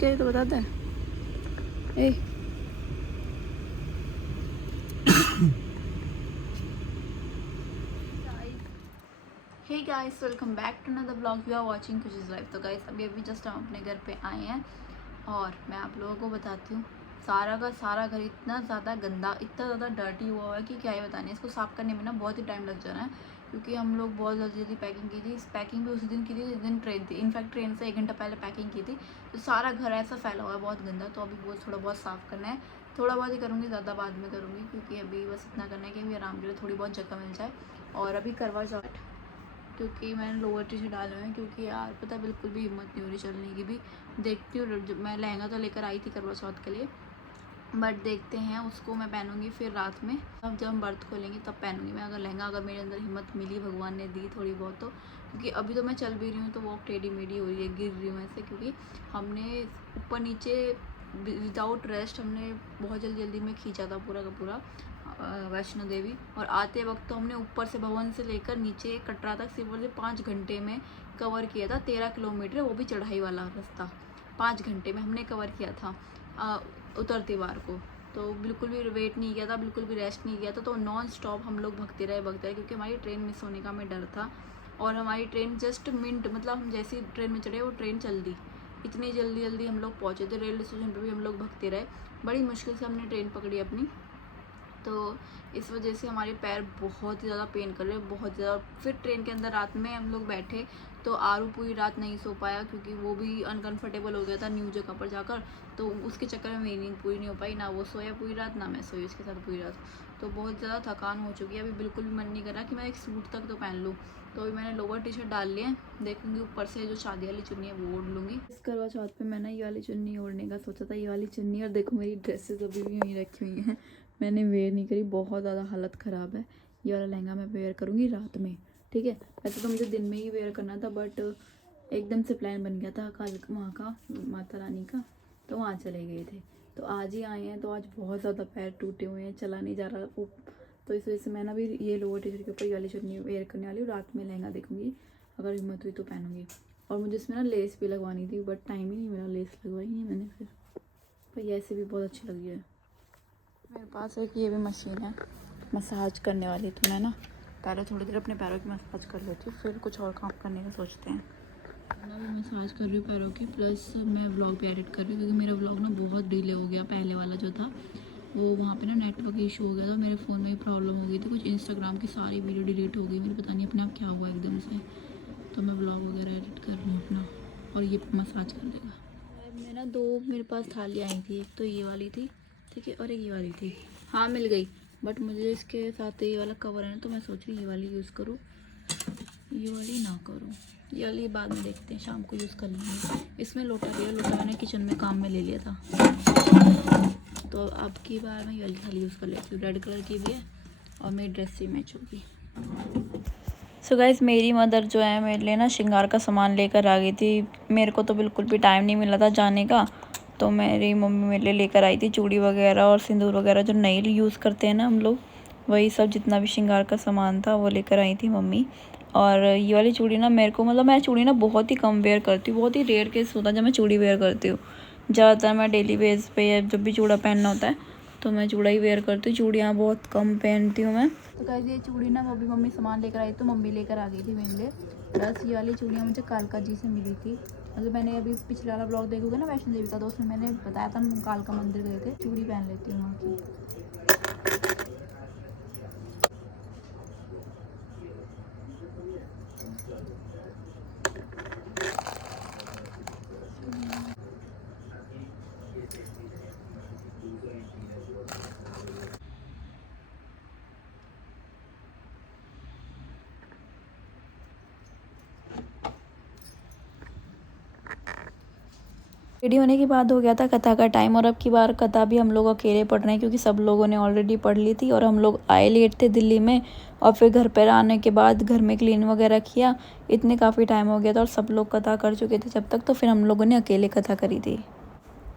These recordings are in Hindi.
क्या है तो बताता है। Ah hey guys, welcome back to another blog. You are watching Khushi's life. तो गाइस अभी जस्ट हम अपने घर पे आए हैं और मैं आप लोगों को बताती हूँ, सारा का सारा घर इतना ज़्यादा गंदा, इतना ज़्यादा डर्टी हुआ है कि क्या ही बताने। इसको साफ़ करने में ना बहुत ही टाइम लग जाना है, क्योंकि हम लोग बहुत जल्दी जल्दी पैकिंग की थी। इस पैकिंग भी उसी दिन की थी जिस दिन ट्रेन थी। इनफैक्ट ट्रेन से 1 घंटा पहले पैकिंग की थी। तो सारा घर ऐसा फैला हुआ है बहुत गंदा। तो अभी वो थोड़ा बहुत साफ़ करना है, थोड़ा बहुत ही करूँगी, ज़्यादा बाद में करूँगी, क्योंकि अभी बस इतना करना है कि अभी आराम के लिए थोड़ी बहुत जगह मिल जाए। और अभी करवा चौथ, क्योंकि मैंने लोअर टी शर्ट डाले हुए हैं, क्योंकि यार पता है बिल्कुल भी हिम्मत नहीं हो रही चलने की भी। देखती हूँ, मैं लहंगा तो लेकर आई थी करवा चौथ के लिए, बट देखते हैं उसको मैं पहनूंगी फिर रात में। अब जब हम बर्थ खोलेंगे तब पहनूंगी मैं, अगर लहंगा, अगर मेरे अंदर हिम्मत मिली, भगवान ने दी थोड़ी बहुत तो। क्योंकि अभी तो मैं चल भी रही हूँ तो वो टेढ़ी मेढ़ी हो रही है, गिर रही हूँ ऐसे, क्योंकि हमने ऊपर नीचे विदाउट रेस्ट हमने बहुत जल्दी जल्दी में खींचा था पूरा का पूरा वैष्णो देवी। और आते वक्त तो हमने ऊपर से भवन से लेकर नीचे कटरा तक सिर्फ 5 घंटे में कवर किया था। 13 किलोमीटर, वो भी चढ़ाई वाला रास्ता 5 घंटे में हमने कवर किया था उतरती बार को। तो बिल्कुल भी वेट नहीं किया था, बिल्कुल भी रेस्ट नहीं किया था। तो नॉन स्टॉप हम लोग भगते रहे, क्योंकि हमारी ट्रेन मिस होने का हमें डर था। और हमारी ट्रेन जस्ट मिनट, मतलब हम जैसे ही ट्रेन में चढ़े वो ट्रेन चल दी। इतनी जल्दी जल्दी हम लोग पहुँचे थे। रेलवे स्टेशन पर भी हम लोग भगते रहे, बड़ी मुश्किल से हमने ट्रेन पकड़ी अपनी। तो इस वजह से हमारे पैर बहुत ही ज़्यादा पेन कर रहे हैं, बहुत ज़्यादा। फिर ट्रेन के अंदर रात में हम लोग बैठे तो आरू पूरी रात नहीं सो पाया, क्योंकि वो भी अनकंफर्टेबल हो गया था न्यू जगह पर जाकर। तो उसके चक्कर में मेरी नींद पूरी नहीं हो पाई, ना वो सोया पूरी रात, ना मैं सोई उसके साथ पूरी रात। तो बहुत ज़्यादा थकान हो चुकी है, अभी बिल्कुल भी मन नहीं कर रहा कि मैं एक सूट तक तो पहन लूँ। तो अभी मैंने लोअर टी शर्ट डाल लिया, देखूंगी ऊपर से जो शादी वाली चुन्नी है वो ओढ़ लूँगी। इस करवा चौथ पे मैंने ये वाली चुन्नी ओढ़ने का सोचा था, ये वाली चुन्नी। और देखो मेरी ड्रेसेस अभी भी यहीं रखी हुई हैं, मैंने वेयर नहीं करी, बहुत ज़्यादा हालत ख़राब है। ये वाला लहंगा मैं वेयर करूँगी रात में, ठीक है। वैसे तो मुझे दिन में ही वेयर करना था, बट एकदम से प्लान बन गया था कल वहाँ का, माता रानी का, तो वहाँ चले गए थे। तो आज ही आए हैं, तो आज बहुत ज़्यादा पैर टूटे हुए हैं, चला नहीं जा रहा वो। तो इस वजह से मैं ना भी ये लोअर टी शर्ट के ऊपर ये वाली चुन्नी वेयर करने वाली हूँ। रात में लहंगा देखूँगी, अगर हिम्मत हुई तो पहनूँगी। और मुझे इसमें ना लेस भी लगवानी थी, बट टाइम ही नहीं मिला, लेस लगवाई नहीं मैंने फिर। पर ये ऐसे भी बहुत अच्छी लगी है। मेरे पास एक ये भी मशीन है मसाज करने वाली, तो मैं ना पहले थोड़ी देर अपने पैरों की मसाज कर लेती हूँ, फिर कुछ और काम करने का सोचते हैं। मैं भी मसाज कर रही हूँ पैरों की, प्लस मैं व्लॉग भी एडिट कर रही हूँ, क्योंकि मेरा व्लॉग ना बहुत डिले हो गया। पहले वाला जो था वो वहाँ पे ना नेटवर्क इशू हो गया था, मेरे फ़ोन में ही प्रॉब्लम हो गई थी, कुछ इंस्टाग्राम की सारी वीडियो डिलीट हो गई मेरी, पता नहीं अपने आप क्या हुआ एकदम से। तो मैं व्लॉग वगैरह एडिट कर रही हूँ अपना, और ये मसाज कर देगा। मैं ना 2 मेरे पास थालियाँ आई थी, एक तो ये वाली थी, ठीक है, और एक ये वाली थी। हाँ मिल गई, बट मुझे इसके साथ ये वाला कवर है ना, तो मैं सोच रही हूँ ये वाली यूज़ करूँ, ये वाली ना करूँ। ये वाली बाद में देखते हैं, शाम को यूज़ कर लेंगे। इसमें लोटा लिया, लोटा मैंने किचन में काम में ले लिया था, तो अब की बार मैं ये वाली थाली यूज़ कर लेती हूँ। रेड कलर की भी है और मेरी ड्रेस से मैच होगी। सो गाइस, मेरी मदर जो है मेरे लिए ना श्रृंगार का सामान लेकर आ गई थी। मेरे को तो बिल्कुल भी टाइम नहीं मिला था जाने का, तो मेरी मम्मी मेरे लिए लेकर आई थी चूड़ी वगैरह और सिंदूर वगैरह, जो नई यूज़ करते हैं ना हम लोग, वही सब जितना भी श्रृंगार का सामान था वो लेकर आई थी मम्मी। और ये वाली चूड़ी ना मेरे को, मतलब मैं चूड़ी ना बहुत ही कम वेयर करती हूँ, बहुत ही रेयर केस होता है जब मैं चूड़ी वेयर करती हूँ। ज़्यादातर मैं डेली बेस पे या जब भी चूड़ा पहनना होता है तो मैं चूड़ा ही वेयर करती हूँ, चूड़ियाँ बहुत कम पहनती हूँ मैं। तो गाइस ये चूड़ी ना वो भी मम्मी सामान लेकर आई, तो मम्मी लेकर आ गई थी मेरे लिए। प्लस ये वाली चूड़ियाँ मुझे कालका जी से मिली थी, मतलब मैंने अभी पिछले वाला ब्लॉग देखोगे ना वैष्णो देवी का, तो उसमें मैंने बताया था हम कालका मंदिर गए थे। चूड़ी पहन लेती हूँ वहाँ की। रेडी होने के बाद हो गया था कथा का टाइम, और अब की बार कथा भी हम लोग अकेले पढ़ रहे हैं, क्योंकि सब लोगों ने ऑलरेडी पढ़ ली थी और हम लोग आए लेट थे दिल्ली में। और फिर घर पर आने के बाद घर में क्लीन वगैरह किया, इतने काफ़ी टाइम हो गया था और सब लोग कथा कर चुके थे जब तक, तो फिर हम लोगों ने अकेले कथा करी थी।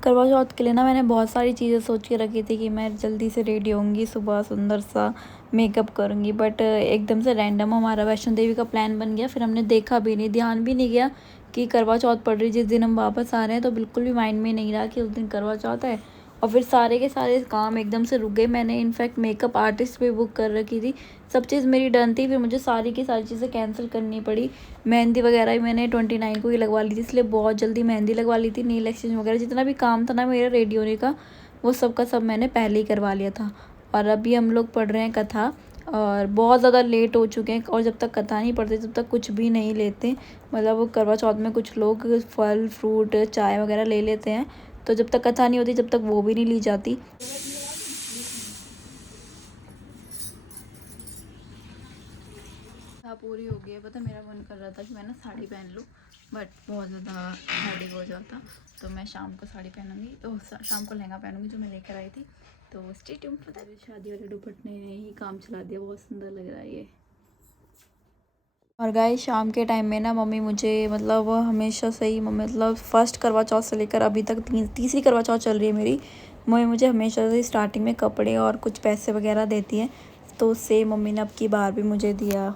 करवा चौथ के लिए ना मैंने बहुत सारी चीज़ें सोच के रखी थी कि मैं जल्दी से रेडी होंगी, सुबह सुंदर सा मेकअप करूँगी, बट एकदम से रैंडम हमारा वैष्णो देवी का प्लान बन गया। फिर हमने देखा भी नहीं, ध्यान भी नहीं गया कि करवा चौथ पड़ रही। जिस दिन हम वापस आ रहे हैं तो बिल्कुल भी माइंड में नहीं रहा कि उस दिन करवा चौथ है, और फिर सारे के सारे काम एकदम से रुक गए। मैंने इनफैक्ट मेकअप आर्टिस्ट भी बुक कर रखी थी, सब चीज़ मेरी डन थी, फिर मुझे सारी की सारी चीज़ें कैंसिल करनी पड़ी। मेहंदी वगैरह भी मैंने 29 को ही लगवा ली थी, इसलिए बहुत जल्दी मेहंदी लगवा ली थी। नील एक्सचेंज वगैरह जितना भी काम था ना मेरा रेडी होने का, वो सब का सब मैंने पहले ही करवा लिया था। और अभी हम लोग पढ़ रहे हैं कथा, और बहुत ज़्यादा लेट हो चुके हैं, और जब तक कथा नहीं पढ़ते तब तक कुछ भी नहीं लेते। मतलब करवा चौथ में कुछ लोग फल फ्रूट चाय वगैरह ले लेते हैं, तो जब तक कथा नहीं होती जब तक वो भी नहीं ली जाती। पूरी हो गई है। पता मेरा मन कर रहा था कि मैं ना साड़ी पहन लूँ, बट बहुत ज़्यादा हेडेक हो जाता, तो मैं शाम को साड़ी पहनूंगी, तो शाम को लहंगा पहनूंगी जो मैं लेकर आई थी। तो स्टे ट्यून्ड। पता है शादी वाले दुपट्टे ने ही काम चला दिया, बहुत सुंदर लग रहा है ये। और गाइस शाम के टाइम में ना मम्मी मुझे मतलब हमेशा से ही मतलब फर्स्ट करवा चौथ से लेकर अभी तक तीसरी करवा चौथ चल रही है मेरी, मम्मी मुझे हमेशा से स्टार्टिंग में कपड़े और कुछ पैसे वगैरह देती है, तो उससे मम्मी ने अब की बार भी मुझे दिया।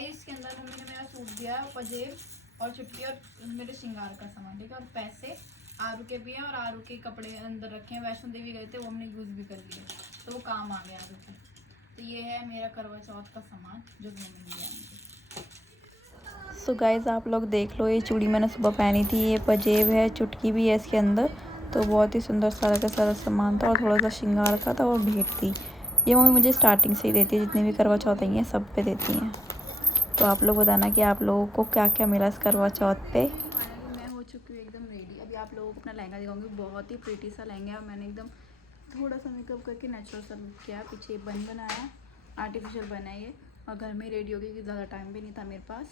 इसके अंदर मम्मी ने मेरा सूट दिया, पजेब और चुटकी और मेरे श्रृंगार का सामान, ठीक है, और पैसे आरू के भी हैं, और आरू के कपड़े अंदर रखे हैं। वैष्णो देवी गए थे, वो हमने यूज़ भी कर लिए, तो वो काम आ गया आरू के। तो ये है मेरा करवा चौथ का सामान जो मम्मी ने दिया मुझे। सो गाइज़ आप लोग देख लो, ये चूड़ी मैंने सुबह पहनी थी, ये पजेब है, चुटकी भी है इसके अंदर, तो बहुत ही सुंदर सारा का सारा सामान था, और थोड़ा सा श्रृंगार का था, और भेंट थी। ये मम्मी मुझे स्टार्टिंग से ही देती है, जितनी भी करवा चौथ आई हैं सब पे देती हैं। तो आप लोग बताना कि आप लोगों को क्या क्या मिला इस करवा चौथ पे। मैं हो चुकी हूँ एकदम रेडी। अभी आप लोगों को अपना लहंगा दिखाऊंगी, बहुत ही प्रीटी सा लहंगा है, मैंने एकदम थोड़ा सा मेकअप करके नेचुरल सा लुक किया। पीछे बन बनाया, आर्टिफिशियल बना है ये, और घर में रेडी हो गई कि ज़्यादा टाइम भी नहीं था मेरे पास।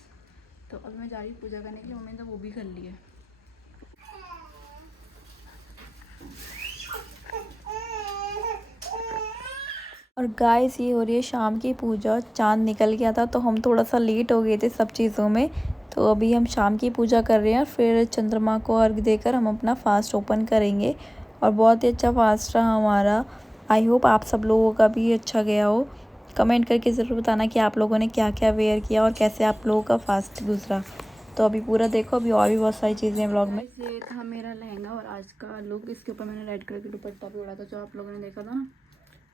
तो अब मैं जा रही हूँ पूजा करने के लिए, मम्मी ने तो वो भी कर ली है। और गाइस ये हो रही है शाम की पूजा। चांद निकल गया था तो हम थोड़ा सा लेट हो गए थे सब चीज़ों में, तो अभी हम शाम की पूजा कर रहे हैं, फिर चंद्रमा को अर्घ देकर हम अपना फास्ट ओपन करेंगे। और बहुत ही अच्छा फास्ट रहा हमारा। आई होप आप सब लोगों का भी अच्छा गया हो। कमेंट करके ज़रूर बताना कि आप लोगों ने क्या क्या वेयर किया और कैसे आप लोगों का फास्ट गुजरा। तो अभी पूरा देखो, अभी और भी बहुत सारी चीज़ें हैं ब्लॉग में। ये था मेरा लहंगा और आज का लुक। इसके ऊपर मैंने रेड कलर की दुपट्टा भी उड़ा था, जो आप लोगों ने देखा था ना,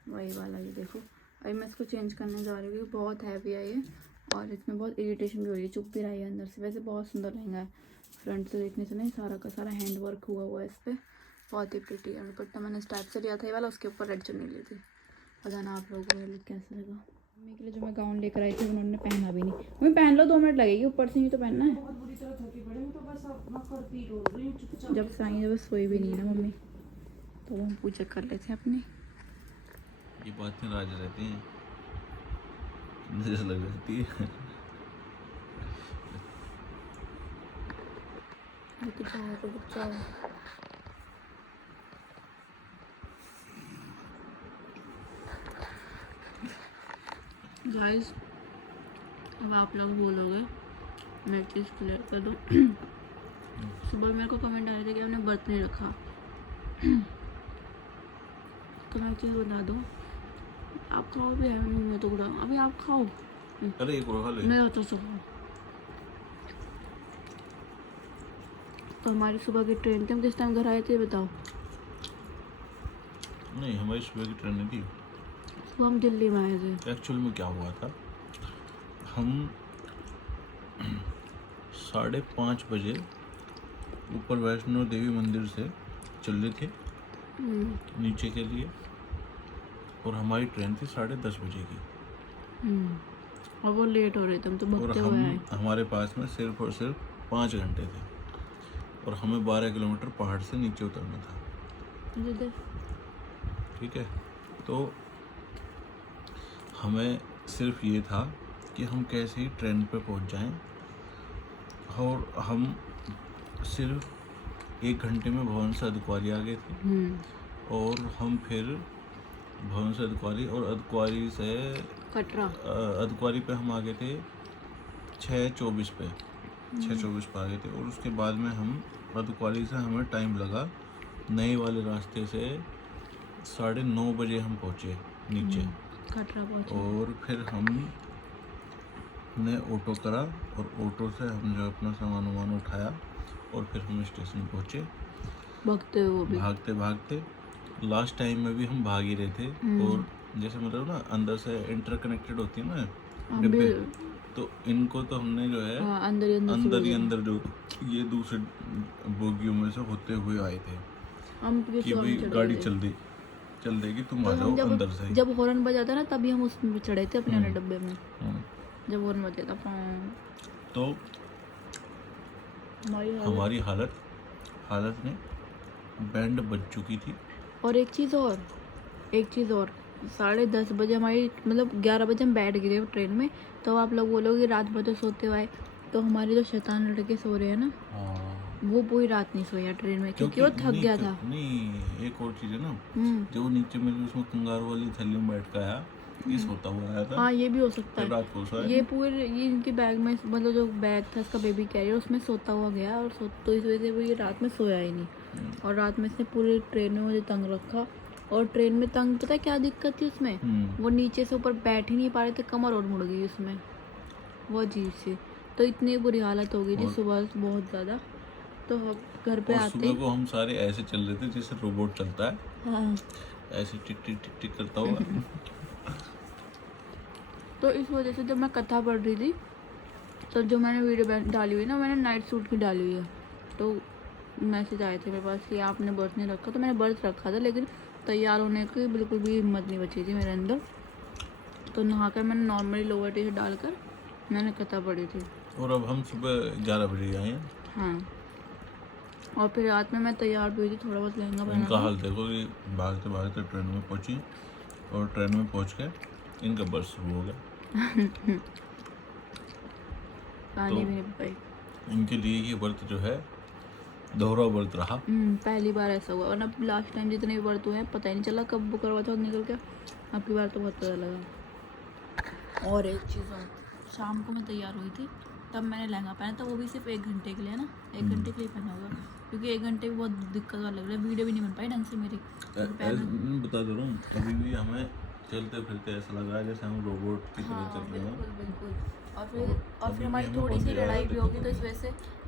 वही वाला। ये देखो, अभी मैं इसको चेंज करने जा रही हूँ, बहुत हैवी है ये, और इसमें बहुत इरिटेशन भी हो रही है, चुप भी रही है अंदर से। वैसे बहुत सुंदर लहंगा है, फ्रंट से देखने से नहीं, सारा का सारा हैंड वर्क हुआ हुआ है इस पर, बहुत ही प्रिटी है। दुपट्टा मैंने इस टाइप से लिया था ये वाला, उसके ऊपर रेड चुन्नी ली थी। पता ना आप लोगों को लुक कैसा लगा। मम्मी के लिए जो मैं गाउन लेकर आई थी उन्होंने पहना भी नहीं। मम्मी पहन लो, 2 मिनट लगेगी, ऊपर से ही तो पहनना है। जब से आई जब सोई भी नहीं ना मम्मी, तो हम पूजा कर लेते हैं अपनी। ये बात में राज रहती हैं, नजर लग जाती है। गाइस अब आप लोग बोलोगे, मैं एक चीज़ क्लियर कर दूँ। सुबह मेरे को कमेंट आ रहे थे कि आपने व्रत नहीं रखा, तो मैं एक चीज़ बता दूँ, आप खाओ भी है मुँह में टुकड़ा, अभी आप खाओ। अरे एक और खा ले। मैं तो सुबह, तो हमारी सुबह की ट्रेन थी, हम किस टाइम घर आए थे बताओ? नहीं, हमारी सुबह की ट्रेन नहीं थी, सुबह हम दिल्ली में आए थे। एक्चुअल में क्या हुआ था, हम 5:30 बजे ऊपर वैष्णो देवी मंदिर से चल रहे थे नीचे के लिए, और हमारी ट्रेन थी 10:30 बजे की। और वो लेट हो रहे थे, हम तो और भगते हुए आए। हमारे पास में सिर्फ और सिर्फ 5 घंटे थे, और हमें 12 किलोमीटर पहाड़ से नीचे उतरना था। ठीक है, तो हमें सिर्फ ये था कि हम कैसे ही ट्रेन पे पहुंच जाएं, और हम सिर्फ 1 घंटे में भवन से अर्धकुंवारी आ गए थे। और हम फिर भवन से अर्धकुंवारी, और अर्धकुंवारी से कटरा, अर्धकुंवारी पे हम आ गए थे 6:24 पे, 6:24 पे आ गए थे। और उसके बाद में हम अर्धकुंवारी से हमें टाइम लगा, नए वाले रास्ते से 9:30 बजे हम पहुँचे नीचे। कटरा पहुंचे। और फिर हम ने ऑटो करा और ऑटो से हम जो अपना सामान वामान उठाया और फिर हम स्टेशन पहुँचे भगते वो भी भागते भागते। लास्ट टाइम में भी हम भाग ही रहे थे और जैसे मतलब ना अंदर से इंटरकनेक्टेड होती है ना हम डिब्बे, भी तो इनको तो हमने जो है हाँ, अंदर ही अंदर अंदर ही अंदर जो ये दूसरे बोगियों में से होते हुए आए थे हम भी कि सो भाई चढ़ गाड़ी गए थे। चल देगी, तुम तो आ हम जाओ अंदर से ही। जब हॉर्न बजाता ना तभी हम उसमें भी चढ़े थे अपने वाले डब्बे में। हम्म। जब हॉर्न बजाता तो हमारी हमारी हालत में बैंड बज चुकी थी। और एक चीज़ और 10:30 बजे हमारी मतलब 11 बजे हम बैठ गए ट्रेन में। तो आप लोग बोलोगे रात भर तो सोते हुए आए, तो हमारे जो शैतान लड़के सो रहे हैं ना हाँ, वो पूरी रात नहीं सोया ट्रेन में क्योंकि वो थक गया था। नहीं, एक और चीज़ है ना, हम्म जब वो नीचे में जो उसमें कंगारू वाली थैली में बैठ के आया, ये सोता हुआ आया था। हाँ ये भी हो सकता फिर है। रात को सोया ये पूरे ये इनके बैग में मतलब जो बैग था इसका बेबी कैरियर उसमें सोता हुआ गया और तो इस वजह से वो ये रात में सोया ही नहीं। और रात में इसने पूरी ट्रेन में मुझे तंग रखा। और ट्रेन में तंग पता है क्या दिक्कत थी उसमें, वो नीचे से ऊपर बैठ ही नहीं पा रहे थे, कमर और मुड़ गई उसमें, वो अजीब सी। तो इतनी बुरी हालत हो गई थी सुबह बहुत ज़्यादा। तो घर पे और आते सुबह को हम सारे ऐसे चल रहे थे जैसे रोबोट चलता है, हाँ ऐसे टिक टिक टिक टिक करता हुआ। तो इस वजह से जब मैं कथा पढ़ रही थी तो जो मैंने वीडियो डाली हुई ना मैंने नाइट सूट की डाली हुई है। तो मैसेज आए थे मेरे पास कि आपने बर्थ नहीं रखा, तो मैंने बर्थ रखा था लेकिन तैयार होने की बिल्कुल भी हिम्मत नहीं बची थी मेरे अंदर। तो नहाकर मैंने नॉर्मली लोअर टी शर्ट डालकर मैंने कथा पढ़ी थी। और अब हम सुबह 11 बजे आए हैं। हाँ और फिर रात में मैं तैयार भी हुई थी, थोड़ा बहुत लहंगा पहना इनका था। हाल देखो, ये भागते भागते ट्रेन में पहुंची और ट्रेन में पहुंच के इनका बस शुरू हो गया। पानी तो भी नहीं पाई। इनके लिए ये व्रत जो है दोहरा व्रत रहा। पहली बार ऐसा हुआ। और अब लास्ट टाइम जितने भी व्रत हुए हैं पता ही नहीं चला कब बुक करवा था निकल के। अब की बार तो बहुत पता लगा। और एक चीज़ और, शाम को मैं तैयार हुई थी तब मैंने लहंगा पहना था, वो भी सिर्फ 1 घंटे के लिए ना, 1 घंटे के लिए पहना होगा क्योंकि 1 घंटे भी बहुत दिक्कत वाला लग रहा है, वीडियो भी नहीं बन पाई ढंग से मेरी। मैं बता दे रहा हूँ, अभी भी हमें चलते फिरते ऐसा लग रहा है जैसे हम रोबोट की तरह हाँ चल रहे हैं। बिल्कुल बिल्कुल। और अभी फिर भी हमारी हमें थोड़ी बहुत सी ज्यादा लड़ाई भी दिक्कत होगी हो तो इस रही है। वजह से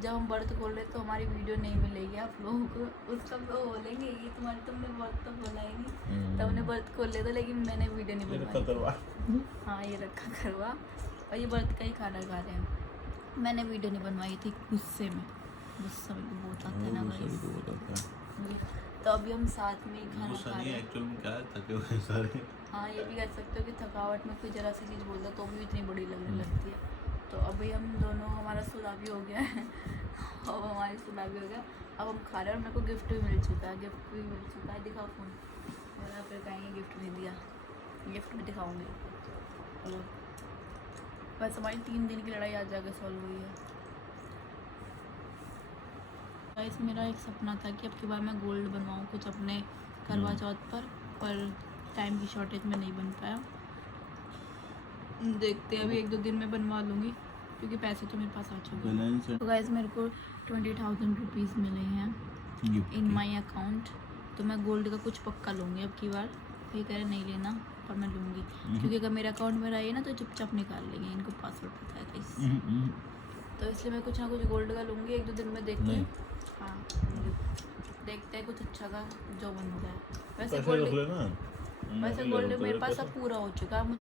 जब हम व्रत खोल रहे तो हमारी वीडियो नहीं मिलेगी आप लोगों को। उसका वो बोलेंगे ये तुमने व्रत तो बोला ही नहीं, तब हमने व्रत खोल लिया था लेकिन मैंने वीडियो नहीं ये बनवाई रखा थी। करवा। हाँ ये रखा करवा। और ये व्रत का ही खाना खा रहे हैं, मैंने वीडियो नहीं बनवाई थी गुस्से में। गुस्सा मेरे को बहुत आता है ना सभी guys। को बताता है। तो अभी हम साथ में ही खाना गुस्सा खा नहीं रहे है, हैं। एक्चुअल में क्या है, थके हुए हैं सारे। हाँ ये भी कह सकते हो कि थकावट में कोई जरा सी चीज़ बोलता है तो भी इतनी बड़ी लगने लगती है। तो अभी हम दोनों हमारा सुलह भी हो गया है और हमारी सुलह भी हो गया। अब हम खा रहे हैं और मेरे को गिफ्ट भी मिल चुका है, दिखाओ फ़ोन। और फिर कहेंगे गिफ्ट नहीं दिया, गिफ्ट भी दिखाऊंगी। और बस हमारी 3 दिन की लड़ाई आज जाकर सॉल्व हुई है। गाइस मेरा एक सपना था कि अब की बार मैं गोल्ड बनवाऊँ कुछ अपने करवा चौथ पर टाइम की शॉर्टेज में नहीं बन पाया। देखते हैं अभी 1-2 दिन में बनवा लूँगी क्योंकि पैसे तो मेरे पास आ चुके हैं। तो गाइस मेरे को 20,000 रुपीज़ मिले हैं इन माई अकाउंट। तो मैं गोल्ड का कुछ पक्का लूँगी अब की बार। ये कह रहे नहीं लेना पर मैं लूँगी क्योंकि अगर मेरे अकाउंट में रही ना तो चुपचाप निकाल लेंगे, इनको पासवर्ड पता है गाइस। तो इसलिए मैं कुछ ना कुछ गोल्ड का लूँगी 1-2 दिन में, देखते हैं। हाँ देखते हैं कुछ अच्छा का जो बन जाए। वैसे गोल्ड मेरे पास अब पूरा हो चुका है।